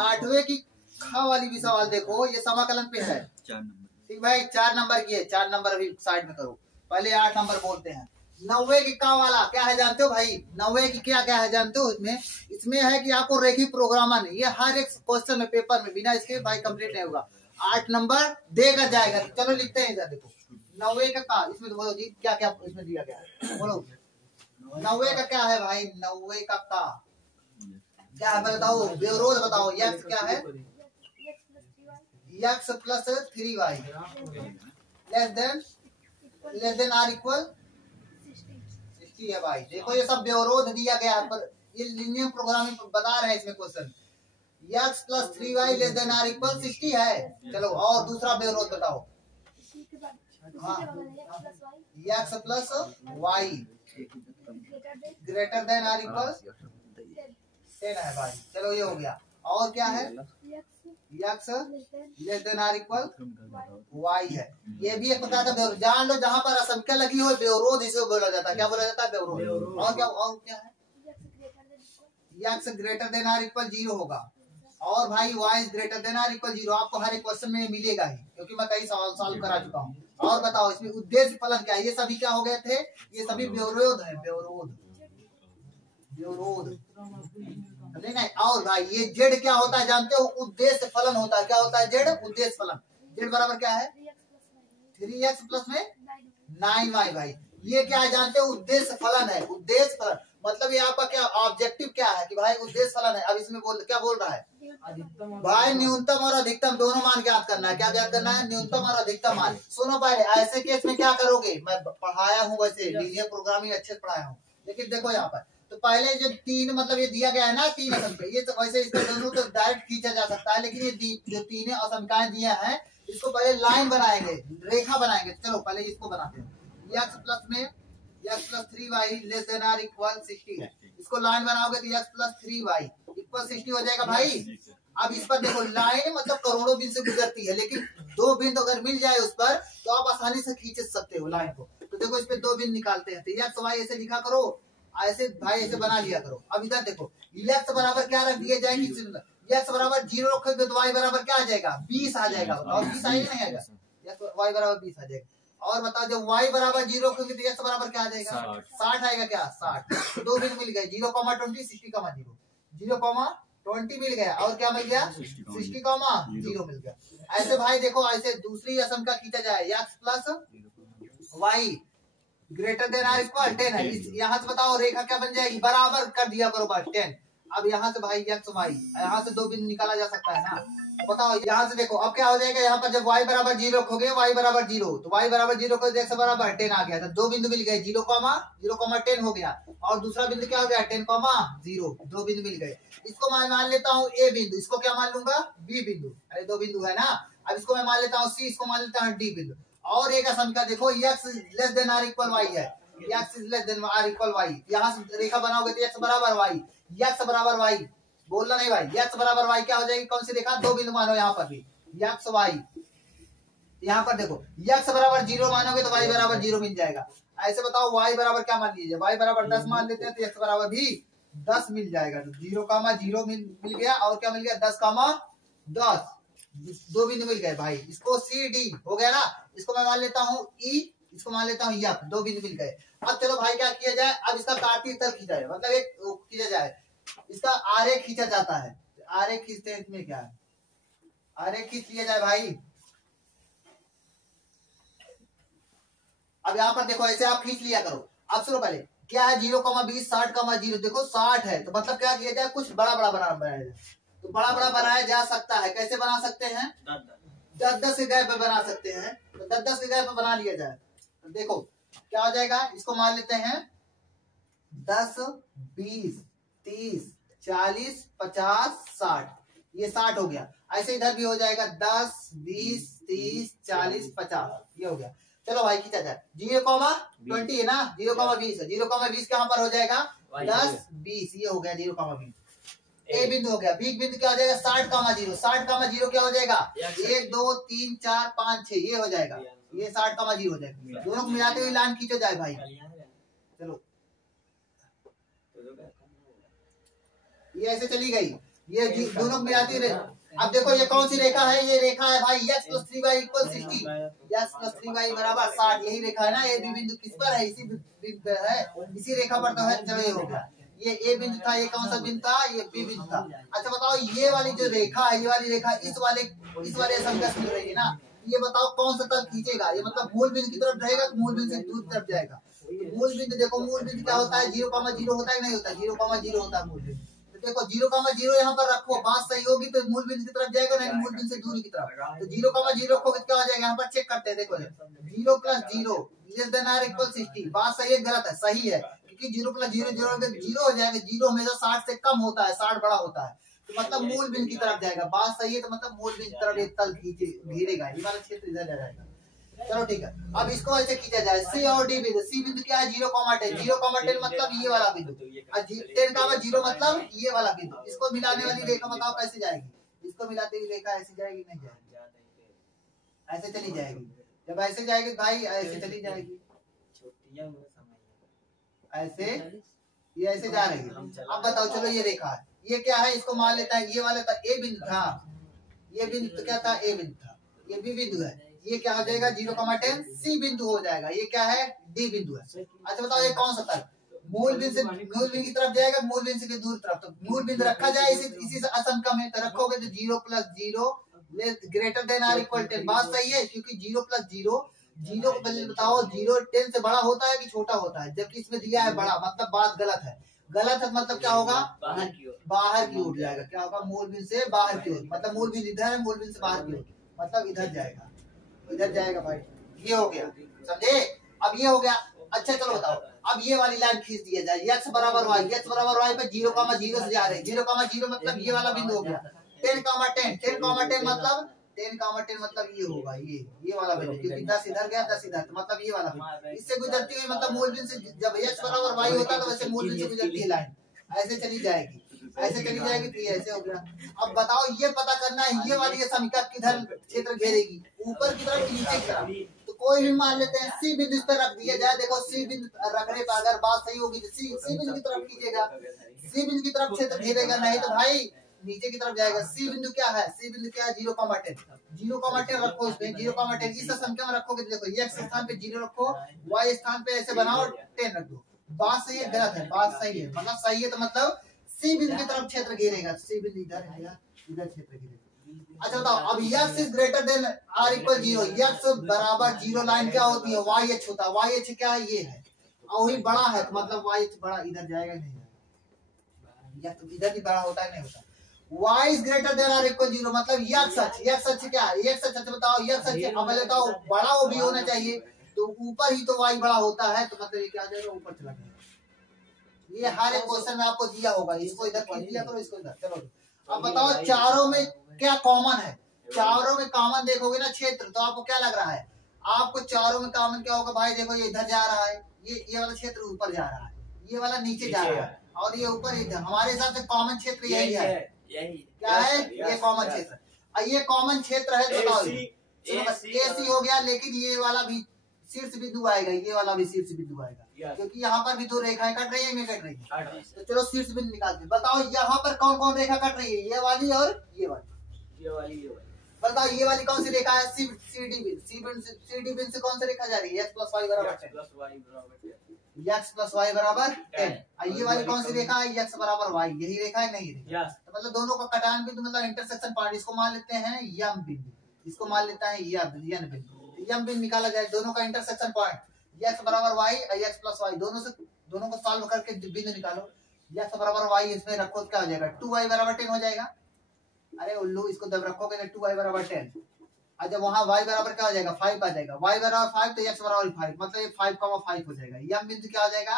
8वें की ख वाली भी सवाल देखो, ये समाकलन पे है। ठीक भाई, 4 नंबर की है, 4 नंबर अभी साइड में करो, पहले 8 नंबर बोलते हैं। 90 की का वाला क्या है जानते हो भाई? 90 की क्या क्या है जानते हो? इसमें है कि आपको रेखी प्रोग्रामन, ये हर एक क्वेश्चन में पेपर में बिना इसके भाई कंप्लीट नहीं होगा। 8 नंबर देकर जाएगा। चलो लिखते हैं इधर देखो, 90 का इसमें बोलो जी क्या क्या इसमें दिया गया है, बोलो 90 का क्या है भाई? 90 का क्या है बताओ? रोज बताओ। x क्या है? x + 3y less than less than or equal 60 है भाई। देखो ये सब बेवरोध दिया गया है, पर ये लीनियर प्रोग्रामिंग बता रहे हैं इसमें question. x plus 3y less than or equal 60 है। चलो और दूसरा बेवरोध बताओ। हाँ, x plus y greater than or equal 10 है भाई। चलो ये हो गया। और क्या है? x less than or equal y है। ये भी एक प्रकार का बेवरोध। जान लो जहाँ पर असंख्या लगी हो बेवरोध इसे बोला जाता है। क्या बोला जाता है? बेवरोध। और क्या है? x greater than or equal 0 होगा। और भाई y greater than or equal 0 आपको हर एक क्वेश्चन में मिलेगा ही, क्योंकि मैं कई सवाल सॉल्व करा चुका हूँ। और बताओ इसमें उद्देश्य फलन क्या है? ये सभी क्या हो गए थे? ये सभी बेवरोध है। बेवरोध नहीं। और भाई ये जेड क्या होता है जानते हो? उद्देश्य फलन होता है। क्या होता है? जेड उद्देश्य फलन। जेड बराबर क्या है? 3x प्लस में 9y भाई। ये क्या है जानते हो? उद्देश्य फलन है। उद्देश्य फलन मतलब ये आपका क्या ऑब्जेक्टिव क्या है कि भाई उद्देश्य फलन है। अब इसमें क्या बोल रहा है भाई? न्यूनतम और अधिकतम दोनों मान ज्ञात करना है। क्या ज्ञात करना है? न्यूनतम और अधिकतम मान। सुनो पहले, ऐसे केस में क्या करोगे? मैं पढ़ाया हूँ वैसे लीनियर प्रोग्रामिंग अच्छे से पढ़ाया हूँ, लेकिन देखो यहाँ पर तो पहले जो तीन मतलब ये दिया गया है ना, तीन असंख्या, ये तो वैसे इसका दोनों तो डायरेक्ट खींचा जा सकता है, लेकिन ये जो तीन असंख्याएं दिया है इसको पहले लाइन बनाएंगे, रेखा बनाएंगे। चलो पहले इसको बनाते हैं। x प्लस में x plus 3y less than or equal 60 है। इसको लाइन बनाओगे तो x प्लस 3y इक्वल 60 हो जाएगा भाई। अब इस पर देखो लाइन मतलब करोड़ों बिंदु से गुजरती है, लेकिन दो बिंदु अगर मिल जाए उस पर तो आप आसानी से खींच सकते हो लाइन को। तो देखो इस पे दो बिंदु निकालते हैं, तो x y ऐसे लिखा करो, ऐसे भाई ऐसे बना लिया करो। अब इधर देखो x बराबर क्या रख दिए जाएंगे? x बराबर 0 रखोगे तो y बराबर क्या आ जाएगा? 20 आ जाएगा। और 20 आएगा नहीं आएगा? y बराबर 20 आ जाएगा। और बताओ जब y बराबर 0 रखोगे तो x बराबर क्या आ जाएगा? 60 आएगा। क्या 60? दो बिंदु मिल गए, 0,20 60,0 0,20 मिल गया। और क्या मिल गया? 60,0 मिल गया। ऐसे भाई देखो ऐसे दूसरी असंख्या खींचा जाए, x plus y greater than or equal 10 है। यहाँ से बताओ रेखा क्या बन जाएगी? बराबर कर दिया करो बस 10। अब यहाँ से भाई x y, यहाँ से दो बिंदु निकाला जा सकता है ना। तो बताओ यहाँ से देखो अब क्या हो जाएगा? यहाँ पर जब y बराबर 0 रखोगे, y बराबर 0 तो y बराबर 0 को x बराबर 10 आ गया। तो दो बिंदु मिल गए, 0,10 हो गया। और दूसरा बिंदु क्या हो गया? 10,0। दो बिंदु मिल गए। इसको मैं मान लेता हूँ a बिंदु, इसको क्या मान लूंगा? b बिंदु। अरे दो बिंदु है ना। अब इसको मैं मान लेता हूँ c, इसको मान लेता हूँ d बिंदु। और एक असंख्या देखो x less than or equal y है। x less than or equal y, यहाँ से रेखा बनाओगे तो x बराबर y, x बराबर y बोलना नहीं भाई, x बराबर y क्या हो जाएगी? कौन सी रेखा? दो बिंदु मानो यहाँ पर भी x y। यहाँ पर देखो x बराबर 0 मानोगे तो y बराबर 0 मिल जाएगा। ऐसे बताओ y बराबर क्या मान लीजिए? y बराबर 10 मान लेते हैं तो x बराबर भी 10 मिल जाएगा। तो 0,0 मिल गया। और क्या मिल गया? 10,10 दो बिंदु मिल गए भाई। इसको सी डी हो गया ना। इसको मैं मान लेता हूँ ई, इसको मान लेता हूँ एफ। दो बिंदु मिल गए। अब चलो भाई क्या किया जाए? अब इसका कार्तीय तल खींचा जाए, मतलब एक खींचा जाए, इसका आरेख खींचा जाता है। आरेख खींचते हैं, इसमें क्या है? आरेख खींच लिया जाए भाई। अब यहाँ पर देखो ऐसे आप खींच लिया करो। अब सुनो पहले क्या है? 0,20 60,0 देखो 60 है, तो मतलब क्या किया जाए? कुछ बड़ा बड़ा बनाया जाए। तो बड़ा बड़ा बनाया जा सकता है। कैसे बना सकते हैं? 10-10 के गैप पे बना सकते हैं। तो 10-10 के गैप पे बना लिया जाए तो देखो क्या हो जाएगा? इसको मान लेते हैं 10 20 30 40 50 60, ये 60 हो गया। ऐसे इधर भी हो जाएगा 10 20 30 40 50, ये हो गया। चलो भाई खींचा जाए। 0,20 है ना, 0,20 है। 0,20 कहाँ पर हो जाएगा? 10 20, ये हो गया 0,20। ए बिंदु हो गया। बी बिंदु क्या हो जाएगा? 60,0। 60,0 क्या हो जाएगा? 1 2 3 4 5 6, ये हो जाएगा। ये 60,0 हो जाएगा। दोनों को मिलाते हुए लाइन खींचो जाए भाई। चलो ये ऐसे चली गई, ये दोनों को मिलाती हुए। अब देखो ये कौन सी रेखा है? ये रेखा है भाई x plus 3y equal 60। x plus 3y बराबर 60, यही रेखा है ना। ए बी बिंदु किस पर है? इसी बिंदु पर है, इसी रेखा पर तो है। चलो ये हो गया। ये ए बिंदु था, ये कौन सा बिंदु था? ये बी बिंदु था। अच्छा बताओ ये वाली जो रेखा है, ये वाली रेखा इस वाले संघर्ष मिल रही है ना। ये बताओ कौन सा तल खींचेगा? ये मतलब मूल बिंदु की तरफ रहेगा, मूल बिंदु से दूर तरफ जाएगा। तो मूल बिंदु देखो, मूल बिंदु क्या होता है? 0,0 होता है नहीं होता? 0,0 होता है मूल बिंदु। तो देखो 0,0 यहाँ पर रखो, बात सही होगी तो मूल बिंदु की तरफ जाएगा, नहीं मूल बिंदु से दूरी की तरफ। तो 0,0 रखोगे क्या हो जाएगा, यहाँ पर चेक करते हैं। देखो 0 + 0 < 60, बात सही है गलत है? सही है, क्योंकि 0 + 0 0 हो जाएगा। 0 हमेशा 60 से कम होता है, 60 बड़ा होता है, तो मतलब मूल बिंदु की तरफ जाएगा। बात सही है, तो मतलब मूल बिंदु की तरफ एक तल घेरेगा, ये वाला क्षेत्र इधर जाएगा। चलो ठीक है, अब इसको ऐसे खींचा जाए। सी और डी बिंदु, सी बिंदु क्या है 0,10, 0,10 मतलब ये वाला बिंदु, 10,0 मतलब ये वाला बिंदु। इसको मिलाने वाली रेखा बताओ कैसे जाएगी? इसको मिलाते हुई रेखा ऐसे जाएगी, नहीं जाएगी? ऐसे चली जाएगी। जब ऐसे जाएगी भाई, ऐसे चली जाएगी, ऐसे, ये ऐसे जा रही है। अब बताओ, चलो ये रेखा है, ये क्या है, इसको मान लेता है, ये वाला था ए बिंदु था, ये बिंदु तो क्या था, ए बिंदु था, ये बी बिंदु है, ये क्या हो जाएगा 0,10 सी बिंदु हो जाएगा। ये क्या है, डी बिंदु है। अच्छा बताओ, ये कौन सा तल मूल बिंदु से मूल बिंदु की तरफ जाएगा, मूल बिंदु से दूर तरफ? तो मूल बिंदु रखा जाए इसी से असंख्य में, तो रखोगे तो 0 + 0 > 10। बात सही है, क्योंकि 0 + 0 0 को पहले बताओ, 0 10 से बड़ा होता है कि छोटा होता है? जबकि इसमें दिया है बड़ा, मतलब बात गलत है। गलत है मतलब क्या होगा, बाहर की ओर जाएगा। क्या होगा, मूल बिंदु से बाहर की ओर, मतलब मूल बिंदु इधर है, मूल बिंदु से बाहर की ओर, मतलब इधर जाएगा, इधर जाएगा भाई। ये हो गया, समझे? अब ये हो गया। अच्छा चलो बताओ, अब ये वाली लाइन खींच दिया जाए, x = y, x = y पे 0,0 से जा रहे हैं। 0,0 मतलब ये वाला बिंदु हो गया। 10,10 10,10 मतलब 10,10 मतलब ये होगा, ये वाला बिंदु, क्योंकि 10 इधर गया 10 इधर, तो मतलब ये वाला बिंदु इससे गुजरती हुई, मतलब मूल बिंदु से जब x = y होता है तो वैसे मूल बिंदु से गुजरती है लाइन, ऐसे चली जाएगी, ऐसे चली जाएगी, तो ये ऐसे हो गया। अब बताओ, ये पता करना है ये वाली समीकरण किधर क्षेत्र घेरेगी, ऊपर की तरफ नीचे की तरफ? तो कोई भी मान लेते हैं, सी बिंदु पर रख दिया जाए। देखो सी बिंदु रखने पर अगर बात सही होगी तो सी बिंदु की तरफ खींचेगा, सी बिंदु की तरफ क्षेत्र घेरेगा, नहीं तो भाई नीचे की तरफ जाएगा। सी बिंदु क्या है, सी बिंदु क्या है 0,10, 0,10 रखो इसमें, 0,10 इस संख्या में रखोगे तो देखो x स्थान पे 0 रखो, y स्थान पे ऐसे बनाओ 10 रख दो। बात सही है गलत है? बात सही है, मतलब सही है, तो मतलब सी बिंदु की तरफ क्षेत्र घेरेगा। सी बिंदु इधर है, इधर क्षेत्र घेरेगा। अच्छा बताओ, अब x > r = 0, x = 0 लाइन क्या होती है, YH होता है। YH क्या है, ये है, और वही बड़ा है, तो मतलब YH बड़ा इधर जाएगा, नहीं जाएगा, या तो इधर ही बड़ा होता है, नहीं होता। y > r = 0 मतलब x अक्ष क्या है, x अक्ष बताओ, x अक्ष अब बताओ बड़ा वो भी होना चाहिए, तो ऊपर ही तो y बड़ा होता है, तो मतलब ये क्या जाएगा, ऊपर चला जाएगा। ये हर एक क्वेश्चन में आपको दिया होगा, इसको इधर खींच दिया करो, इसको इधर। चलो अब बताओ, चारों में क्या कॉमन है? चारों में कॉमन देखोगे ना क्षेत्र, तो आपको क्या लग रहा है, आपको चारों में कॉमन क्या होगा भाई? देखो ये इधर जा रहा है, ये वाला क्षेत्र ऊपर जा रहा है, ये वाला नीचे जा रहा है, और ये ऊपर इधर। हमारे हिसाब से कॉमन क्षेत्र यही है, क्या है, ये कॉमन क्षेत्र। ये कॉमन क्षेत्र है, बताओ AC हो गया, लेकिन ये वाला भी शीर्ष बिंदु आएगा, ये वाला भी शीर्ष बिंदु आएगा, क्योंकि यहाँ पर भी दो रेखाएं कट रही है, नहीं कट रही है? तो चलो शीर्ष बिंदु निकालते हैं। बताओ यहाँ पर कौन कौन रेखा कट रही है, ये वाली और ये वाली। बताओ ये वाली कौन सी रेखा है, CD बिंदु। CD बिंदु से कौन सी रेखा जा रही है, x + y = 10, x + y = 10। ये वाली कौन सी रेखा है, x = y, यही रेखा है, नहीं रेखा? तो मतलब दोनों का कटान बिंदु, मतलब इंटरसेक्शन पॉइंट, इसको मान लेते हैं यम बिंदु, इसको मान लेता है यन बिंदु। यम बिंदु निकाला जाए, दोनों का इंटरसेक्शन पॉइंट x = y और x + y, दोनों को सॉल्व करके बिंदु निकालो। x = y इसमें रखो, क्या हो जाएगा, 2y = 10 हो जाएगा। अरे उल्लू, इसको जब रखोगे तो 2y = 10, और जब वहाँ y बराबर क्या हो जाएगा, 5 आ जाएगा। y = 5 तो x = 5, मतलब ये 5,5 हो जाएगा। यम बिंदु क्या हो जाएगा,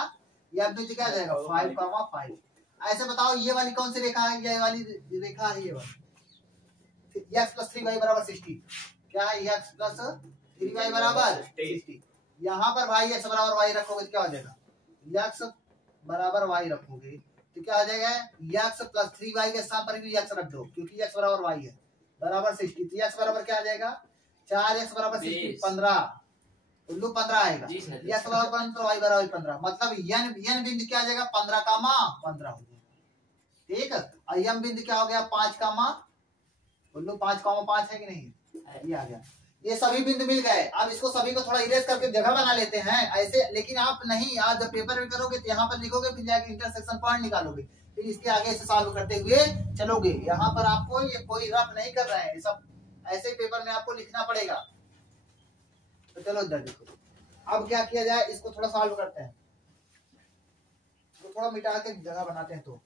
यम बिंदु क्या हो जाएगा 5,5। ऐसे बताओ ये वाली कौन सी रेखा है, ये वाली रेखा है, ये वाली। x + 3y = 60, क्या है, x + 3y = 60। यहाँ पर भाई x = y रखोगे तो क्या हो जाएगा, x = y रखोगे तो क्या हो जाएगा, x + 3y के स्थान पर भी x रख दो, क्योंकि x = y है, बराबर 60। तो x बराबर क्या आ जाएगा, 4x = 60, 15, उल्लू 15 आएगा। x = 15, y = 15, मतलब यन बिंदु क्या आ जाएगा, 15,15 हो जाएगा, ठीक। और यम बिंदु क्या हो गया, 5, उल्लू 5,5 है कि नहीं, ये आ गया। ये सभी बिंदु मिल गए। अब इसको सभी को थोड़ा इरेज करके जगह बना लेते हैं ऐसे, लेकिन आप नहीं, आप जब पेपर में करोगे तो यहाँ पर लिखोगे, फिर जाके इंटरसेक्शन पॉइंट निकालोगे, फिर इसके आगे से सॉल्व करते हुए चलोगे। यहाँ पर आपको ये कोई रफ नहीं कर रहे हैं, सब ऐसे ही पेपर में आपको लिखना पड़ेगा। तो चलो इधर देखो, अब क्या किया जाए, इसको थोड़ा सॉल्व करते हैं, तो थोड़ा मिटा के जगह बनाते हैं। तो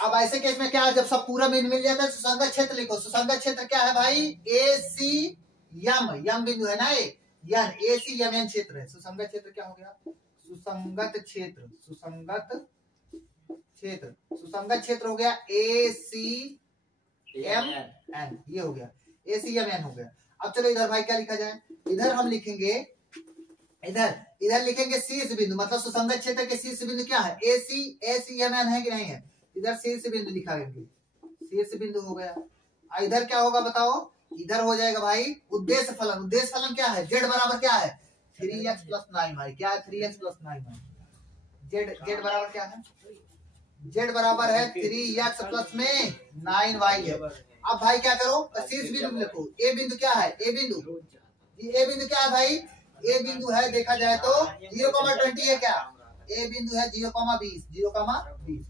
अब ऐसे केस में क्या है, जब सब पूरा बिंदु मिल जाता है सुसंगत क्षेत्र लिखो। सुसंगत क्षेत्र क्या है भाई, ए सी यम, यम बिंदु है ना ये, यन ए सी यम एन क्षेत्र है। सुसंगत क्षेत्र क्या हो गया, सुसंगत क्षेत्र, सुसंगत क्षेत्र, सुसंगत क्षेत्र हो गया ए सी एम एन, ये हो गया ए सी एम एन हो गया। अब चलो इधर भाई क्या लिखा जाए, इधर हम लिखेंगे, इधर लिखेंगे शीर्ष बिंदु, मतलब सुसंगत क्षेत्र के शीर्ष बिंदु क्या है, ए सी एम एन है कि नहीं है, इधर शीर्ष बिंदु लिखाएंगे, शीर्ष बिंदु हो गया। इधर क्या होगा बताओ, इधर हो जाएगा भाई उद्देश्य फलन। उद्देश्य फलन क्या है, जेड बराबर क्या है 3x + 9 भाई, क्या है 3x + 9 भाई, जेड बराबर क्या है, जेड बराबर है 3x + में 9y है। अब भाई क्या करो, शीर्ष बिंदु लिखो, ए बिंदु क्या है, ए बिंदु, ए बिंदु क्या है भाई, ए बिंदु है देखा जाए तो 0,20 है क्या, ए बिंदु है 0,20, 0,20,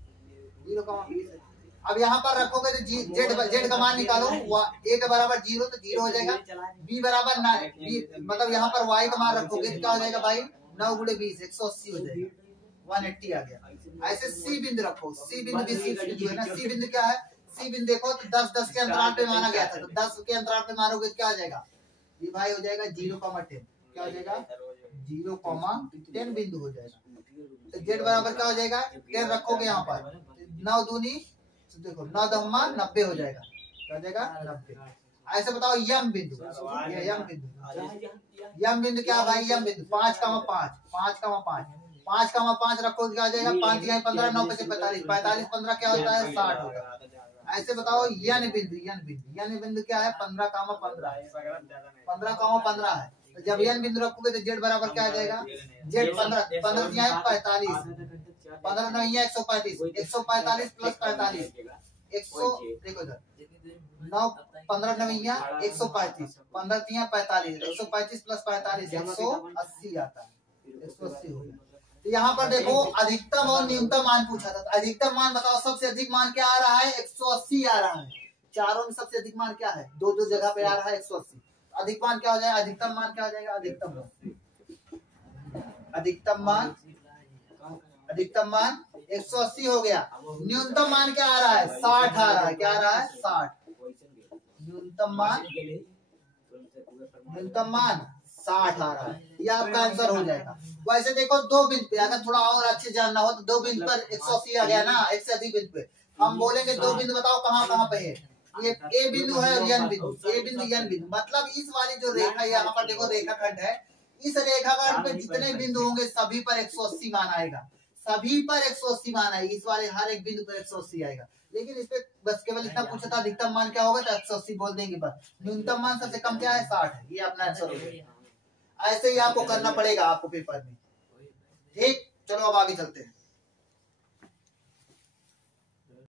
0,20। अब यहाँ पर रखोगे तो जेड का मान निकालो, ए के बराबर 0 तो 0 हो जाएगा, बी बराबर 9, मतलब यहाँ पर वाई का मान रखोगे तो क्या हो जाएगा भाई 9 × 20 180 हो जाएगा, 180 आ गया। ऐसे सी बिंदु रखो, सी बिंदु भी सी बिंदु है ना, सी बिंदु क्या है, सी बिंदु देखो तो 10 के अंतराल पे माना गया था, तो 10 के अंतराल पे मारोगे तो क्या हो जाएगा, ये भाई हो जाएगा 0,10, क्या हो जाएगा 0,10 बिंदु हो जाएगा। तो जेड बराबर क्या हो जाएगा 10 रखोगे यहाँ पर, 9 दूनी देखो 9 दम्मा 90 हो जाएगा, क्या हो जाएगा 90। ऐसे बताओ यम बिंदु, ये यम बिंदु, यम बिंदु क्या भाई, यम बिंदु 5,5, 5,5 रखो क्या हो जाएगा, 5 × 15 9 × 45, 45 15 क्या होता है 60 होता है। ऐसे बताओ यन बिंदु, यन बिंदु क्या है 15,15, 15,15 है। तो जब यन बिंदु रखोगे तो जेड बराबर क्या आ जाएगा, जेड 15 15 45, 15 9 135, 145 + 45, 100 देखो इधर 9 15 9 135, 15 3 45, 135 + 45 180 आता है, 180 हो गया। तो यहाँ पर देखो अधिकतम और न्यूनतम मान पूछा था, तो अधिकतम मान बताओ, सबसे अधिक मान क्या आ रहा है 180 आ रहा है, चारों में सबसे अधिक मान क्या है, दो जगह पे आ रहा है 180, अधिक मान क्या हो जाएगा, अधिकतम मान क्या हो जाएगा, अधिकतम मान 180 हो गया। न्यूनतम मान क्या आ रहा है 60 आ रहा है, क्या आ रहा है 60, न्यूनतम मान 60 आ रहा है, ये आपका आंसर हो जाएगा। वैसे देखो दो बिंदु पे, अगर थोड़ा और अच्छे जानना हो तो दो बिंदु पर 180 आ गया ना, एक से अधिक बिंदु पे हम बोलेंगे दो बिंदु बताओ कहाँ पे है, ये ए बिंदु है और यन बिंदु, ए बिंदु यन बिंदु, मतलब इस वाली जो रेखा यहाँ पर देखो रेखाखंड है, इस रेखाखंड पे जितने बिंदु होंगे सभी पर 180 मान आएगा, सभी पर 180 मान आएगी, इस वाले हर एक बिंदु पर 180 आएगा। लेकिन इस पे बस केवल इतना पूछा था अधिकतम मान क्या होगा, तो 180 बोल देंगे बस, न्यूनतम मान सबसे कम क्या है 60 है, ये अपना आंसर होगा। ऐसे ही आपको करना पड़ेगा आपको पेपर में, ठीक। चलो अब आगे चलते हैं।